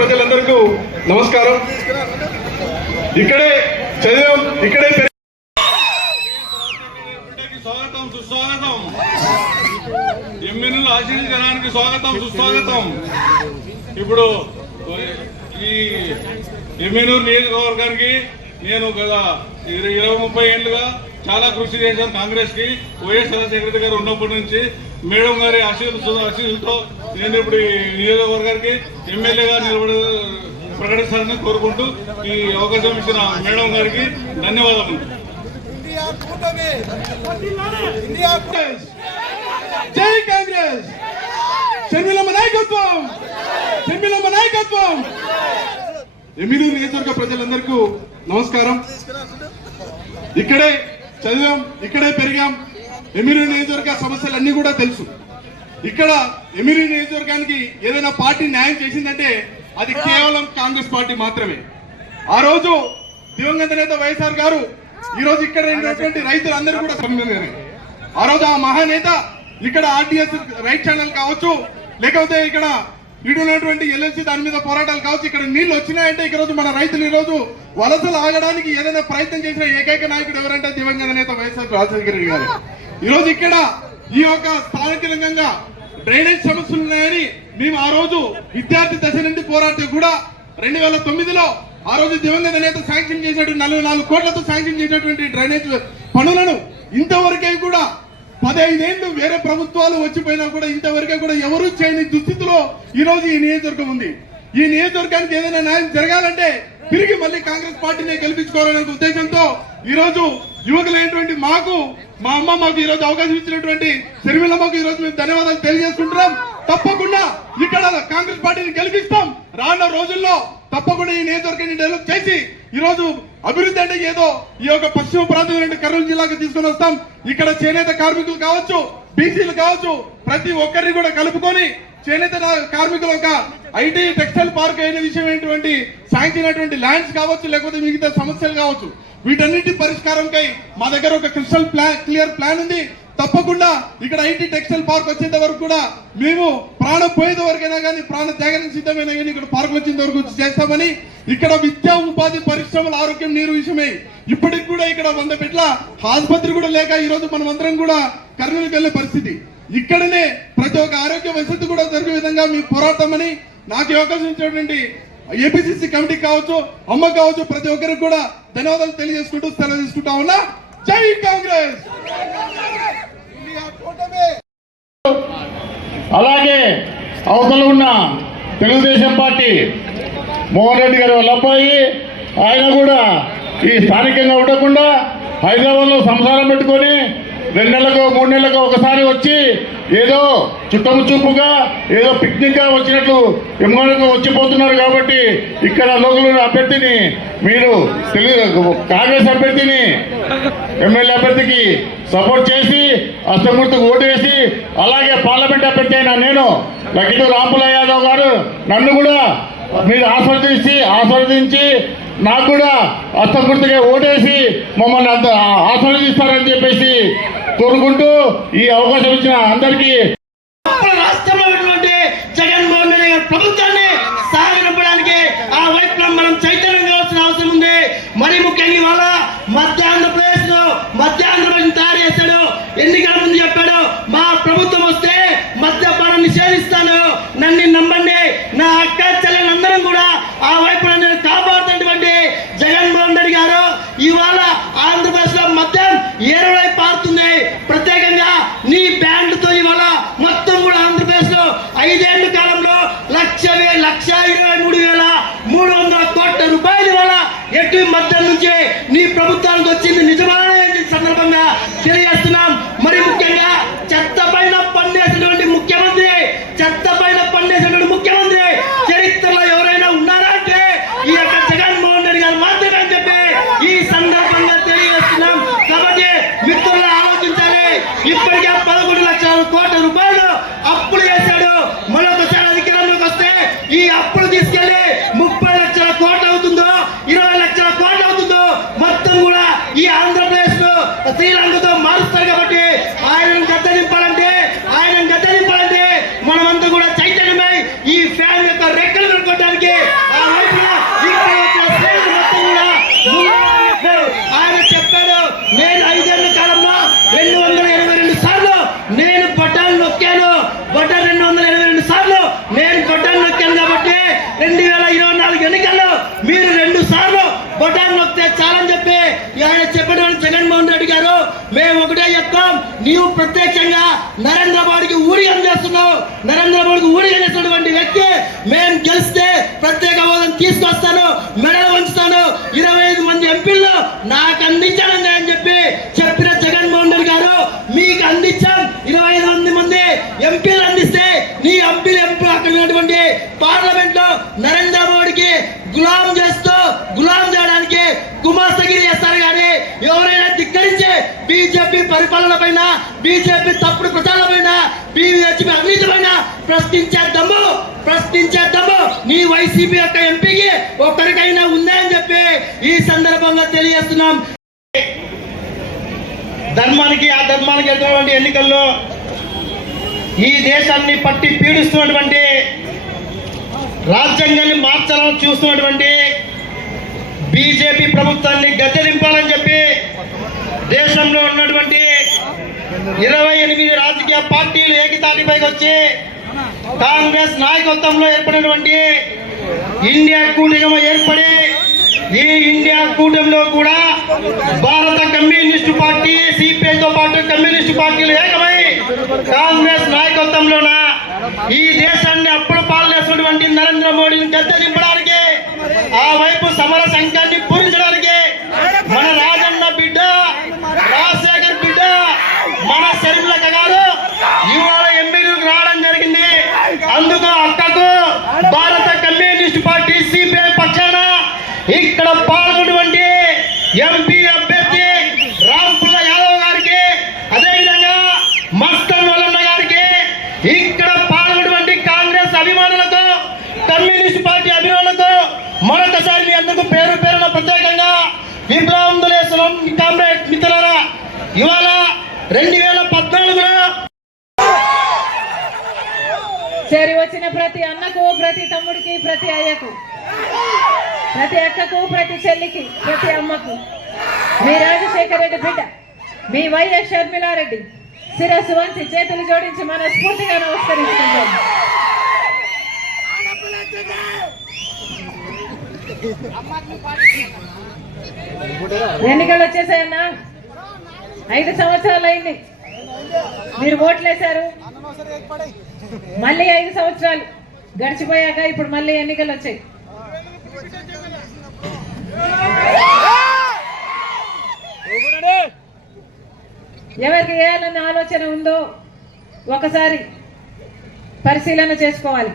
ప్రజలందరికీ నమస్కారం. ఇక్కడే చదివాం ఇక్కడే స్వాగతం సుస్వాగతం. ఎమ్మెల్యేలు ఆశీర్వదించడానికి స్వాగతం సుస్వాగతం. ఇప్పుడు ఈ ఎమ్మెనూరు నియోజకవర్గానికి నేను గత ఇరవై ముప్పై ఏళ్ళుగా చాలా కృషి చేశాను కాంగ్రెస్కి వైఎస్ రాజశేఖర రెడ్డి గారు ఉన్నప్పటి నుంచి మేడం గారి ఆశీర్వద ఆశీస్సులతో నేను ఇప్పుడు ఈ నియోజకవర్గానికి ఎమ్మెల్యేగా నిలబడి ప్రకటిస్తానని కోరుకుంటూ ఈ అవకాశం ఇచ్చిన మేడం గారికి కూటమి. జై కాంగ్రెస్. షర్మిలమ్మ నాయకత్వం. షర్మిలమ్మ నాయకత్వం. ఎమ్మిదూరు నియోజకవర్గ ప్రజలందరికీ నమస్కారం. ఇక్కడే చదివాం ఇక్కడే పెరిగాం. ఎమ్మిరి నియోజకవర్గ సమస్యలన్నీ కూడా తెలుసు. ఇక్కడ ఎమిరి నియోజకవర్గానికి ఏదైనా పార్టీ న్యాయం చేసిందంటే అది కేవలం కాంగ్రెస్ పార్టీ మాత్రమే. ఆ రోజు దివంగత నేత వైఎస్ఆర్ గారు ఈ రోజు ఇక్కడ ఉన్నటువంటి రైతులందరూ కూడా సమ్మె- ఆ రోజు ఆ మహానేత ఇక్కడ ఆర్టీఎస్ రైట్ ఛానల్ కావచ్చు లేకపోతే ఇక్కడ ఇటు ఎల్ఎల్సీ ఎల్ఎల్సి దాని మీద పోరాటాలు కావచ్చు ఇక్కడ నీళ్ళు వచ్చినాయంటే ఈ రోజు మన రైతులు ఈ రోజు వలసలు ఆగడానికి ఏదైనా ప్రయత్నం చేసిన ఏకైక నాయకుడు ఎవరంటే దివంగత నేత వైఎస్ఆర్ రాజశేఖర రెడ్డి గారు. ఈ రోజు ఇక్కడ ఈ యొక్క స్థానికంగా డ్రైనేజ్ సమస్యలు ఉన్నాయని మేము ఆ రోజు విద్యార్థి దశ నుండి పోరాడితే కూడా రెండు వేల తొమ్మిదిలో ఆ రోజు దివంగత నేత శాంక్షన్ చేసినటువంటి నలభై నాలుగు కోట్లతో శాంక్షన్ చేసినటువంటి డ్రైనేజ్ పనులను ఇంతవరకే కూడా పదహైదేళ్ళు వేరే ప్రభుత్వాలు వచ్చిపోయినా కూడా ఇంతవరకే కూడా ఎవరూ చేయని దుస్థితిలో ఈ రోజు ఈ నియోజకవర్గం ఉంది. ఈ నియోజకవర్గానికి ఏదైనా న్యాయం జరగాలంటే తిరిగి మళ్ళీ కాంగ్రెస్ పార్టీని గెలిపించుకోవాలనే ఉద్దేశంతో ఈ రోజు యువకులైనటువంటి మాకు మా అమ్మ మాకు ఈ రోజు అవకాశం ఇచ్చినటువంటి శర్మిలమ్మకు ఈ రోజు మేము ధన్యవాదాలు తెలియజేసుకుంటున్నాం తప్పకుండా ఇక్కడ కాంగ్రెస్ పార్టీని గెలిపిస్తాం. రానున్న రోజుల్లో తప్పకుండా ఈ నియోజకవర్గాన్ని డెవలప్ చేసి ఈ రోజు అభివృద్ధి అంటే ఏదో ఈ యొక్క పశ్చిమ ప్రాంతం కర్నూలు జిల్లాకు తీసుకుని వస్తాం. ఇక్కడ చేనేత కార్మికులు కావచ్చు బీసీలు కావచ్చు ప్రతి ఒక్కరిని కూడా కలుపుకొని చేనేత కార్మికుల యొక్క ఒక ఐటీ టెక్స్టైల్ పార్క్ అయిన విషయం ఏంటువంటి సాగించినటువంటి ల్యాండ్స్ కావచ్చు లేకపోతే మిగతా సమస్యలు కావచ్చు వీటన్నిటి పరిష్కారంకై మా దగ్గర ఒక క్రిస్టల్ ప్లాన్ క్లియర్ ప్లాన్ ఉంది. తప్పకుండా ఇక్కడ ఐటీ టెక్స్టైల్ పార్క్ వచ్చేంత వరకు కూడా మేము ప్రాణం పోయేంత వరకైనా కానీ ప్రాణ త్యాగానికి సిద్ధమైనా కానీ ఇక్కడ పార్క్ వచ్చేంత వరకు చేస్తామని ఇక్కడ విద్యా ఉపాధి పరిశ్రమల ఆరోగ్యం నీరు విషయమై. ఇప్పటికి కూడా ఇక్కడ వంద పెట్ల ఆసుపత్రి కూడా లేక ఈ రోజు మనం అందరం కూడా కర్నూలుకి వెళ్ళే పరిస్థితి. ఇక్కడనే ప్రతి ఒక్క ఆరోగ్య వసతి కూడా జరిగే విధంగా మేము పోరాడతామని నాకు అవకాశం ఇచ్చినటువంటి ఏపీసీసీ కమిటీ కావచ్చు అమ్మ కావచ్చు ప్రతి ఒక్కరికి కూడా ధన్యవాదాలు తెలియజేసుకుంటూ సెలవు తీసుకుంటా ఉన్నా. జై కాంగ్రెస్! అలాగే అవతల ఉన్న తెలుగుదేశం పార్టీ మోహన్ రెడ్డి గారి వాళ్ళ అబ్బాయి ఆయన కూడా ఈ స్థానికంగా ఉండకుండా హైదరాబాద్లో సంసారం పెట్టుకొని రెండు నెలలకు మూడు నెలలకు ఒకసారి వచ్చి ఏదో చుట్టము చూపుగా ఏదో పిక్నిక్గా వచ్చినట్లు ఎమ్మకు వచ్చిపోతున్నారు కాబట్టి ఇక్కడ లోకల్ అభ్యర్థిని మీరు తెలుగు కాంగ్రెస్ అభ్యర్థిని ఎమ్మెల్యే అభ్యర్థికి సపోర్ట్ చేసి అష్టమూర్తికి ఓటు వేసి అలాగే పార్లమెంట్ అభ్యర్థి అయినా నేను లక్కిటి రాంపుల యాదవ్ గారు నన్ను కూడా మీరు ఆస్వాదించి ఆస్వాదించి నాకు కూడా అష్టమూర్తిగా ఓటేసి మమ్మల్ని అంత ఆస్వాదిస్తారని చెప్పేసి కోరుకుంటూ ఈ అవకాశం ఇచ్చిన అందరికీ మన రాష్ట్రంలో ఉన్నటువంటి జగన్మోహన్ రెడ్డి గారి ప్రభుత్వాన్ని సాగనంపడానికి ఆ వైపులో మనం చైతన్యం కావాల్సిన అవసరం ఉంది మరి ముఖ్యంగా ఇవాళ మధ్య ఆంధ్రప్రదేశ్లో మధ్య ఆంధ్రప్రదేశ్ తయారు చేశాడు ఎన్నికల ముందు చెప్పాడు మా ప్రభుత్వం వస్తే మద్యపానం నిషేధిస్తాను నన్ను నమ్మండి నా అక్క చెల్లెలందరం కూడా ఆ వైపున నేను కాపాడుతున్నటువంటి జగన్మోహన్ రెడ్డి గారు ఇవాళ ఆంధ్రప్రదేశ్లో మద్యం ఏరువై పారుతుంది ప్రత్యేకంగా నీ బ్యాండ్తో ఇవాళ మొత్తం కూడా ఆంధ్రప్రదేశ్లో ఐదేళ్ళ కాలంలో లక్ష వే- లక్ష ఇరవై మూడు వేల మూడు వందల కోట్ల రూపాయలు ఇవాళ ఎటు మద్యం నుంచి నీ ప్రభుత్వానికి వచ్చింది నిజమానే ఈ సందర్భంగా తెలియజేస్తున్నాం మరి ముఖ్యంగా చెత్త పైన పన్నేసినటువంటి ముఖ్యమంత్రి చెత్త పైన పన్నేసినటువంటి ముఖ్యమంత్రి చరిత్రలో ఎవరైనా ఉన్నారా అంటే ఈ యొక్క జగన్మోహన్ రెడ్డి గారు మాత్రమే అని చెప్పి ఈ సందర్భంగా తెలియజేస్తున్నాం కాబట్టి మిత్రులు ఆలోచించాలి ఇప్పటికే పదకొండు లక్షల కోట్ల రూపాయలు అప్పులు చేశాడు మరొకసారి అధికారంలోకి వస్తే ఈ అప్పులు తీసుకెళ్ళి ముప్పై లక్షల కోట్లు అవుతుందో ఇరవై లక్షల కోట్లు అవుతుందో మొత్తం కూడా ఈ ఆంధ్రప్రదేశ్లో శ్రీలంకతో మారుస్తారు కాబట్టి ఆయన గద్దెనింపాలంటే ఆయన గద్దెనింపాలంటే మనమంతా కూడా చైతన్యమై ఈ ఫ్యాన్ యొక్క రెక్కలు కొనుక్కోవడానికి మేము ఒకటే చెప్తాం నీవు ప్రత్యక్షంగా నరేంద్ర మోడీకి ఊడిగం చేస్తున్నావు నరేంద్ర మోడీకి ఊడిగం వ్యక్తి మేము గెలిస్తే ప్రత్యేక హోదాను తీసుకొస్తాను మెడలు వంచుతాను. ఇరవై ఐదు మంది ఎంపీలు నాకు అందించాలని అని చెప్పి చెప్పిన జగన్మోహన్ రెడ్డి గారు మీకు అందించాం ఇరవై ఐదు మంది మంది ఎంపీలు అందిస్తే నీ ఎంపీలు ఎంపీలు అక్కడ ఉన్నటువంటి పార్లమెంట్లో నరేంద్ర మోడీకి గులాం చేస్తూ గులాం చేయడానికి గుమాస్తగిరి చేస్తారు కానీ ఎవరైనా ధిక్కరించి బీజేపీ పరిపాలన పైన బీజేపీ తప్పుడు ప్రచారాల పైన బీజేపీ అవినీతి పైన ప్రశ్నించేద్దాము ప్రశ్నించేద్దాము. నీ వైసీపీ యొక్క ఎంపీకి ఒక్కరికైనా ఉందా అని చెప్పి ఈ సందర్భంగా తెలియజేస్తున్నాం. ధర్మానికి ఆ ధర్మానికి ఎదురటువంటి ఎన్నికల్లో ఈ దేశాన్ని పట్టి పీడిస్తున్నటువంటి రాజ్యాంగాన్ని మార్చాలని చూస్తున్నటువంటి బీజేపీ ప్రభుత్వాన్ని గద్దెదింపాలని చెప్పి దేశంలో ఇరవై ఎనిమిది రాజకీయ పార్టీలు ఏకతాటిపైకి వచ్చి కాంగ్రెస్ నాయకత్వంలో ఏర్పడినటువంటి ఇండియా కూటమి ఏర్పడి ఈ ఇండియా కూటమిలో కూడా భారత కమ్యూనిస్టు పార్టీ సిపిఐ తో పాటు కమ్యూనిస్టు పార్టీలు ఏకమై కాంగ్రెస్ నాయకత్వంలోన ఈ దేశాన్ని అప్పుడు పాలనేసినటువంటి నరేంద్ర మోడీని గద్దె దింపడానికి ఆ వైపు సమర సంఖ్య పూరించడానికి మన రాజన్న బిడ్డ రాజశేఖర్ బిడ్డ మన శరీరక గారు ఇవాళ ఎమ్మెల్యేలకు రావడం జరిగింది అందుకు అక్కకు భారత కమ్యూనిస్ట్ పార్టీ సిపిఐ పక్షాన ఇక్కడ పాల్గొన్నటువంటి ఎంపీ అభ్యర్థి రాంపుల్ల యాదవ్ గారికి అదేవిధంగా మస్తన్ వలన్న గారికి ఇక్కడ పాల్గొన్నటువంటి కాంగ్రెస్ అభిమానులకు కమ్యూనిస్ట్ పార్టీ అభిమానులకు మరొకసారి మీ అందరికీ పేరు పేరున ప్రత్యేకంగా విప్లవంతులేశ్వరం కామ్రేడ్ మిత్రులారా ఇవాళ రెండు వేల పద్నాలుగులో చేరి వచ్చిన ప్రతి అన్నకు ప్రతి తమ్ముడికి ప్రతి అయ్యకు ప్రతి అక్కకు ప్రతి చెల్లికి ప్రతి అమ్మకు. మీ రాజశేఖర రెడ్డి బిడ్డ మీ వైఎస్ షర్మిలారెడ్డి శిరస్సు వంచి చేతులు జోడించి మనస్ఫూర్తిగా నమస్కరిస్తున్నాం. ఎన్నికలు వచ్చేసాయన్నా? ఐదు సంవత్సరాలు అయింది. మీరు ఓట్లేశారు. మళ్ళీ ఐదు సంవత్సరాలు గడిచిపోయాక ఇప్పుడు మళ్ళీ ఎన్నికలు వచ్చాయి. ఎవరికి వేయాలన్న ఆలోచన ఉందో ఒకసారి పరిశీలన చేసుకోవాలి.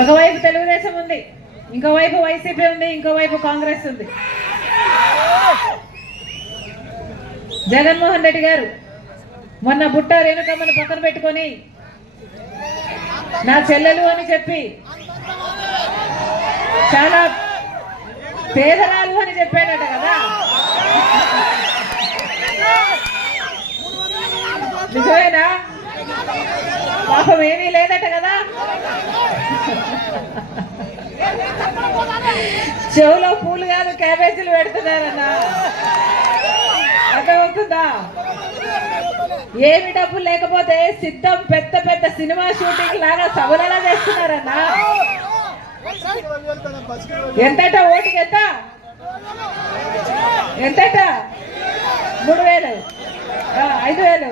ఒకవైపు తెలుగుదేశం ఉంది ఇంకోవైపు వైసీపీ ఉంది ఇంకోవైపు కాంగ్రెస్ ఉంది. జగన్మోహన్ రెడ్డి గారు మొన్న బుట్ట రేణుకమ్మను పక్కన పెట్టుకొని నా చెల్లెలు అని చెప్పి చాలా పేదరాలు అని చెప్పాడట కదా. నిజమేనా? పాపం ఏమీ లేదట కదా. చెవులో పూలు కాదు క్యాబేజీలు పెడుతున్నారన్నా. అర్థమవుతుందా? ఏమి డబ్బులు లేకపోతే సిద్ధం పెద్ద పెద్ద సినిమా షూటింగ్ లాగా సభలలా చేస్తున్నారన్నా. ఎంతట ఓటుకి ఎంత? ఎంతట? మూడు వేలు. ఐదు వేలు.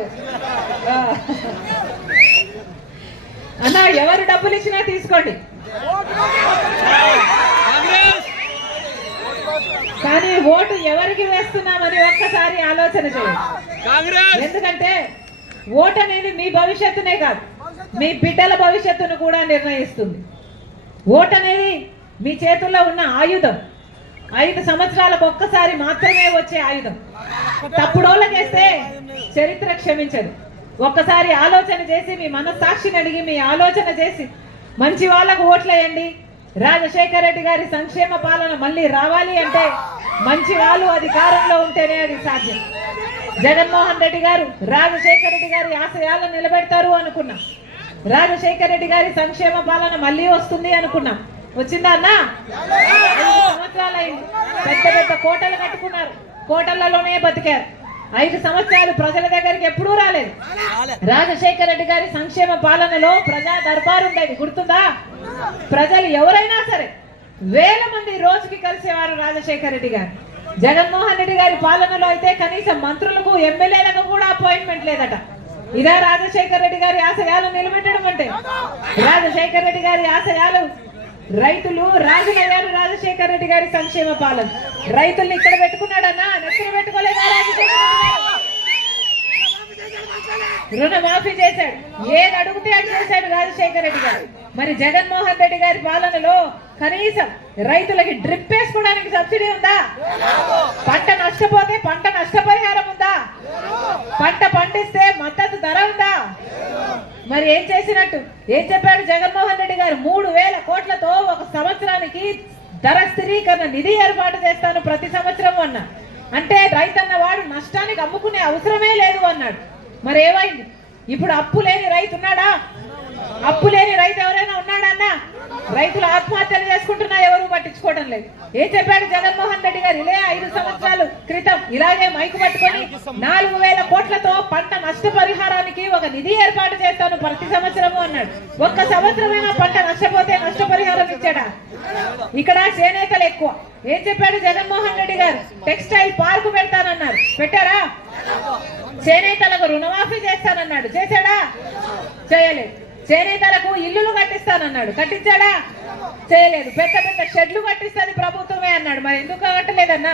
అన్న ఎవరు డబ్బులు ఇచ్చినా తీసుకోండి. కానీ ఓటు ఎవరికి వేస్తున్నామని ఒక్కసారి ఆలోచన చేయండి. ఎందుకంటే ఓటు అనేది మీ భవిష్యత్తునే కాదు మీ బిడ్డల భవిష్యత్తును కూడా నిర్ణయిస్తుంది. ఓటు అనేది మీ చేతుల్లో ఉన్న ఆయుధం. ఐదు సంవత్సరాలకు ఒక్కసారి మాత్రమే వచ్చే ఆయుధం. తప్పుడోళ్ళకేస్తే చరిత్ర క్షమించదు. ఒక్కసారి ఆలోచన చేసి మీ మనస్సాక్షిని అడిగి మీ ఆలోచన చేసి మంచి వాళ్ళకు ఓట్లేయండి. రాజశేఖర రెడ్డి గారి సంక్షేమ పాలన మళ్ళీ రావాలి అంటే మంచి వాళ్ళు అధికారంలో ఉంటేనే అది సాధ్యం. జగన్మోహన్ రెడ్డి గారు రాజశేఖర రెడ్డి గారి ఆశయాలను నిలబెడతారు అనుకున్నాం. రాజశేఖర రెడ్డి గారి సంక్షేమ పాలన మళ్ళీ వస్తుంది అనుకున్నాం. వచ్చిందా అన్నా? ఐదు సంవత్సరాలైంది. పెద్ద పెద్ద కోటలు కట్టుకున్నారు. కోటలలోనే బతికారు. ఐదు సంవత్సరాలు ప్రజల దగ్గరికి ఎప్పుడూ రాలేదు. రాజశేఖర రెడ్డి గారి సంక్షేమ పాలనలో ప్రజా దర్బారు ఉండేది. గుర్తుందా? ప్రజలు ఎవరైనా సరే వేల మంది రోజుకి కలిసేవారు రాజశేఖర రెడ్డి గారు. జగన్మోహన్ రెడ్డి గారి పాలనలో అయితే కనీసం మంత్రులకు ఎమ్మెల్యేలకు కూడా అపాయింట్మెంట్ లేదట. ఇదా రాజశేఖర రెడ్డి గారి ఆశయాలు నిలబెట్టడం అంటే. రాజశేఖర రెడ్డి గారి ఆశయాలు రైతులు రాజులయ్యారు రాజశేఖర రెడ్డి గారి సంక్షేమ పాలన. రైతుల్ని ఇక్కడ పెట్టుకున్నాడన్నా నెత్తిన పెట్టుకోలేదా రుణమాఫీ చేశాడు. ఏది అడిగితే అది చేశాడు రాజశేఖర రెడ్డి గారు. మరి జగన్మోహన్ రెడ్డి గారి పాలనలో కనీసం రైతులకి డ్రిప్ వేసుకోవడానికి సబ్సిడీ ఉందా? పంట నష్టపోతే పంట నష్టపరిహారం ఉందా? పంట పండిస్తే మద్దతు ధర ఉందా? మరి ఏం చేసినట్టు? ఏం చెప్పాడు జగన్మోహన్ రెడ్డి గారు? మూడు వేల కోట్లతో ఒక సంవత్సరానికి ధర స్థిరీకరణ నిధి ఏర్పాటు చేస్తాను ప్రతి సంవత్సరం అన్నా. అంటే రైతన్న వాడు నష్టానికి అమ్ముకునే అవసరమే లేదు అన్నాడు. మరి ఏమైంది? ఇప్పుడు అప్పు లేని రైతు ఉన్నాడా? అప్పు లేని రైతు ఎవరైనా ఉన్నాడా రైతులు ఆత్మహత్యలు చేసుకుంటున్నా ఎవరు పట్టించుకోవడం లేదు. ఏం చెప్పాడు జగన్మోహన్ రెడ్డి గారు? ఇలే ఐదు సంవత్సరాలు క్రితం ఇలాగే మైకు పట్టుకొని నాలుగు వేల కోట్లతో పంట నష్టపరిహారానికి ఒక నిధి ఏర్పాటు చేస్తాను ప్రతి సంవత్సరము అన్నాడు. ఒక్క సంవత్సరమైనా పంట నష్టపోతే నష్టపరిహారం ఇచ్చాడా? ఇక్కడ చేనేతలు ఎక్కువ. ఏం చెప్పాడు జగన్మోహన్ రెడ్డి గారు? టెక్స్టైల్ పార్క్ పెడతానన్నారు. పెట్టారా? చేనేతలకు రుణమాఫీ చేస్తానన్నాడు. చేశాడా? చేయలేదు. చేనేతలకు ఇల్లులు కట్టిస్తానన్నాడు. కట్టించాడా? చేయలేదు. పెద్ద పెద్ద షెడ్లు కట్టిస్తుంది ప్రభుత్వమే అన్నాడు. మరి ఎందుకు కట్టలేదన్నా?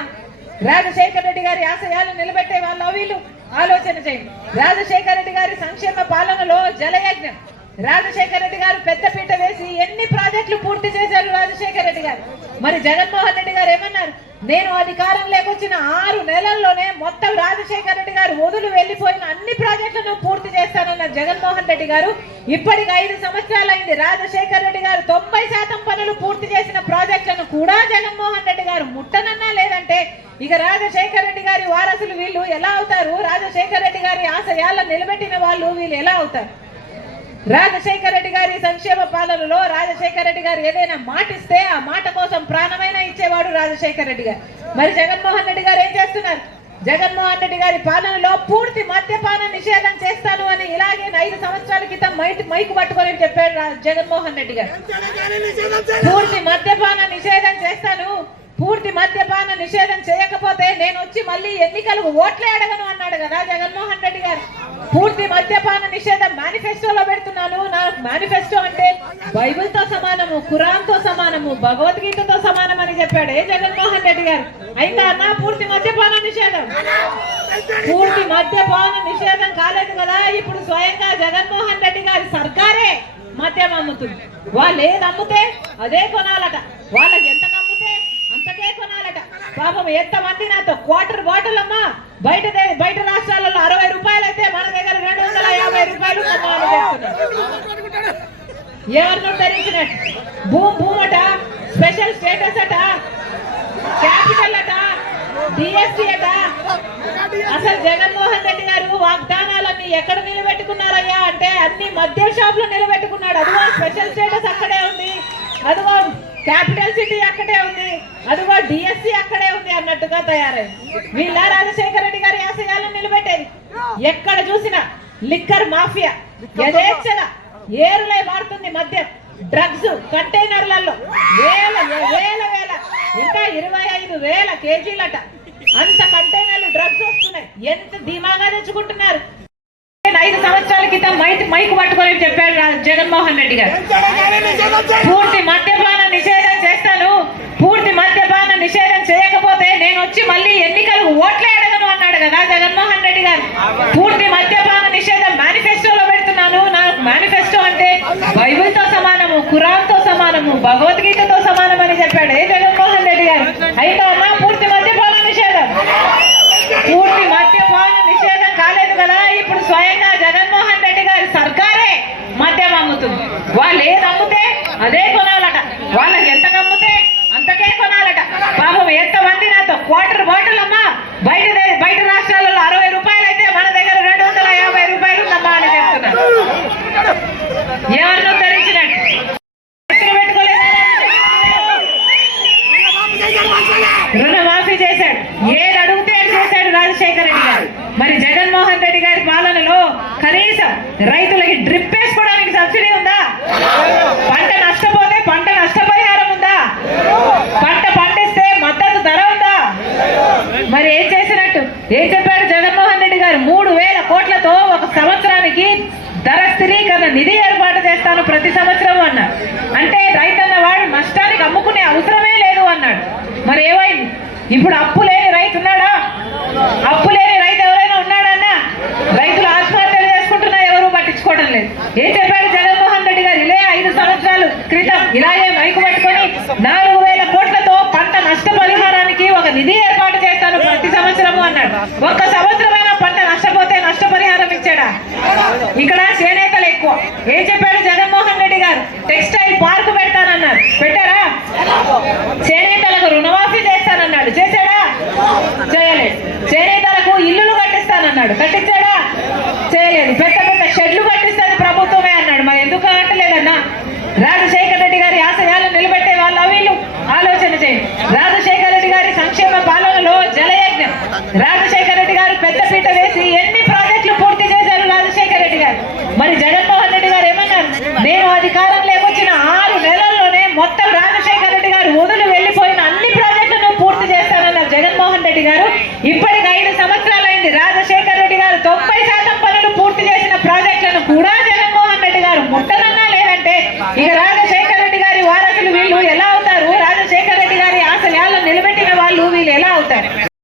రాజశేఖర రెడ్డి గారి ఆశయాలు నిలబెట్టే వాళ్ళు వీళ్ళు. ఆలోచన చేయండి. రాజశేఖర రెడ్డి గారి సంక్షేమ పాలనలో జలయజ్ఞం. రాజశేఖర రెడ్డి గారు పెద్దపీట వేసి ఎన్ని ప్రాజెక్టులు పూర్తి చేశారు రాజశేఖర రెడ్డి గారు? మరి జగన్మోహన్ రెడ్డి గారు ఏమన్నారు? నేను అధికారం లేకొచ్చిన ఆరు నెలల్లోనే మొత్తం రాజశేఖర రెడ్డి గారు వదులు వెళ్ళిపోయిన అన్ని ప్రాజెక్టులను పూర్తి చేస్తానన్న జగన్మోహన్ రెడ్డి గారు. ఇప్పటికి ఐదు సంవత్సరాలైంది రాజశేఖర రెడ్డి గారు తొంభై శాతం పనులు పూర్తి చేసిన ప్రాజెక్టులను కూడా జగన్మోహన్ రెడ్డి గారు ముట్టనన్నా లేదంటే ఇక రాజశేఖర రెడ్డి గారి వారసులు వీళ్ళు ఎలా అవుతారు? రాజశేఖర రెడ్డి గారి ఆశయాలను నిలబెట్టిన వాళ్ళు వీళ్ళు ఎలా అవుతారు? రాజశేఖర రెడ్డి గారి సంక్షేమ పాలనలో రాజశేఖర రెడ్డి గారు ఏదైనా మాటిస్తే ఆ మాట కోసం ప్రాణమైనా ఇచ్చేవాడు రాజశేఖర రెడ్డి గారు. మరి జగన్మోహన్ రెడ్డి గారు ఏం చేస్తున్నారు? జగన్మోహన్ రెడ్డి గారి పాలనలో పూర్తి మద్యపాన నిషేధం చేస్తాను అని ఇలాగే ఐదు సంవత్సరాల క్రితం మైక్ మైకు పట్టుకొని చెప్పాడు జగన్మోహన్ రెడ్డి గారు. పూర్తి మద్యపాన నిషేధం చేస్తాను. పూర్తి మద్యపాన నిషేధం చేయకపోతే నేను వచ్చి మళ్ళీ ఎన్నికలకు ఓట్లే అడగను అన్నాడు కదా జగన్మోహన్ రెడ్డి గారు. పూర్తి మద్యపాన నిషేధం మేనిఫెస్టోలో పెడుతున్నాను. నాకు మేనిఫెస్టో అంటే బైబుల్తో సమానము ఖురాన్తో సమానము భగవద్గీతతో సమానం అని చెప్పాడు. ఏ జగన్మోహన్ రెడ్డి గారు? అయితే అన్న? పూర్తి మద్యపాన నిషేధం. పూర్తి మద్యపాన నిషేధం కాలేదు కదా. ఇప్పుడు స్వయంగా జగన్మోహన్ రెడ్డి గారి సర్కారే మద్యం అమ్ముతుంది. వాళ్ళు ఏది అమ్మితే అదే కొనాలట. వాళ్ళకి ఎంత అమ్మితే అంతకే కొనాలట. పాపం ఎంతమంది నాతో క్వార్టర్ బాటిల్ అమ్మా? బయట బయట రాష్ట్రాలలో అరవై రూపాయలు అయితే మన దగ్గర రెండు వందల యాభై రూపాయలు ఎవరినో ధరించినట్టు భూమ్ భూమ్ అట స్పెషల్ స్టేటస్ అట క్యాపిటల్ అట డిఎస్టీ అట. అసలు జగన్మోహన్ రెడ్డి గారు వాగ్దానాలన్నీ ఎక్కడ నిలబెట్టుకున్నారయ్యా అంటే అన్ని మద్యం షాప్లో నిలబెట్టుకున్నాడు. అదిగో స్పెషల్ స్టేటస్ అక్కడే ఉంది. అదిగో క్యాపిటల్ సిటీ అక్కడే ఉంది. అదిగో డిఎస్సి తయారైంది వీళ్ళ రాజశేఖర రెడ్డి గారి ఆశయాలను నిలబెట్టేది. ఎక్కడ చూసినా లిక్కర్ మాఫియా యథేచ్ఛగా ఏరులై మారుతుంది మద్యం డ్రగ్స్ కంటైనర్లలో వేల వేల వేల ఇంకా ఇరవై ఐదు వేల కేజీలట. అంత కంటైనర్లు డ్రగ్స్ వస్తున్నాయి. ఎంత ధీమాగా తెచ్చుకుంటున్నారు? ఐదు సంవత్సరాల క్రితం మైక్ మైక్ పట్టుకొని చెప్పాడు రా- జగన్మోహన్ రెడ్డి గారు. పూర్తి మద్యపాన నిషేధం చేస్తాను. పూర్తి మద్యపాన నిషేధం చేయకపోతే నేను వచ్చి మళ్ళీ ఎన్నికలకు ఓట్లే అడగను అన్నాడు కదా జగన్మోహన్ రెడ్డి గారు. పూర్తి మద్యపాన నిషేధం మేనిఫెస్టోలో పెడుతున్నాను. నాకు మేనిఫెస్టో అంటే బైబిల్తో సమానము ఖురాన్తో సమానము భగవద్గీతతో సమానం అని చెప్పాడు. ఏ జగన్మోహన్ రెడ్డి గారు? అయితే అన్నా పూర్తి మద్యపాన నిషేధం. పూర్తి మద్యపాన నిషేధం కాలేదు కదా. ఇప్పుడు స్వయంగా జగన్మోహన్ రెడ్డి గారి సర్కారే మద్యం అమ్ముతుంది. వాళ్ళు ఏది అమ్ముతే అదే కొనాలట. వాళ్ళకి ఎంత అమ్ముతే అంతకే కొనాలట పాపం వాటర్ నాతో బాటిల్ అమ్మా బయట బయట రాష్ట్ర అరవై రూపాయలు అయితే మన దగ్గర రెండు వందల కనీసం రైతులకి డ్రిప్ వేసుకోవడానికి సబ్సిడీ ఉందా పంట నష్టపోతే పంట నష్టపరిహారం ఉందా పంట పండిస్తే మద్దతు ధర ఉందా మరి ఏం చేసినట్టు ఏం చెప్పాడు జగన్మోహన్ రెడ్డి గారు మూడు వేల కోట్లతో ఒక సంవత్సరానికి ధర స్థిరీకరణ నిధి ఏర్పాటు చేస్తాను ప్రతి సంవత్సరం అన్నాడు అంటే రైతన్న వాడు నష్టానికి అమ్ముకునే అవసరమే లేదు అన్నాడు మరి ఏమైంది ఇప్పుడు అప్పు లేని రైతు ఉన్నాడా అప్పు లేని రైతు ఎవరైనా ఉన్నాడన్నా రైతులు ఆత్మహత్యలు చేసుకుంటున్నా ఎవరు పట్టించుకోవడం లేదు ఏం చెప్పాడు జగన్మోహన్ రెడ్డి గారు ఇలే ఐదు సంవత్సరాలు క్రితం ఇలాగే మైకు పట్టుకొని నాలుగు వేల కోట్లతో పంట నష్ట పరిహారానికి ఒక నిధి ఏర్పాటు చేస్తాను ప్రతి సంవత్సరము అన్నాడు ఒక్క సంవత్సరమైనా పంట నష్టపోతే నష్టపరిహారం ఇచ్చాడా ఇక్కడ చేనేతలు ఎక్కువ ఏం చెప్పాడు జగన్మోహన్ రెడ్డి గారు టెక్స్టైల్ పార్క్ పెడతానన్నారు పెట్టారా చేనేతలకు రుణమాఫీ చేస్తానన్నాడు చేశాడా చేయలేదు చేనేతలకు ఇల్లులు కట్టిస్తానన్నాడు కట్టించాడా చేయలేదు పెద్ద పెద్ద షెడ్లు కట్టిస్తుంది ప్రభుత్వమే అన్నాడు మరి ఎందుకు కట్టలేదన్నా రాజశేఖర రెడ్డి గారి ఆశయాలను నిలబెట్టే వాళ్ళ వీళ్ళు ఆలోచన చేయండి రాజశేఖర రెడ్డి గారి సంక్షేమ పాలనలో జలయజ్ఞం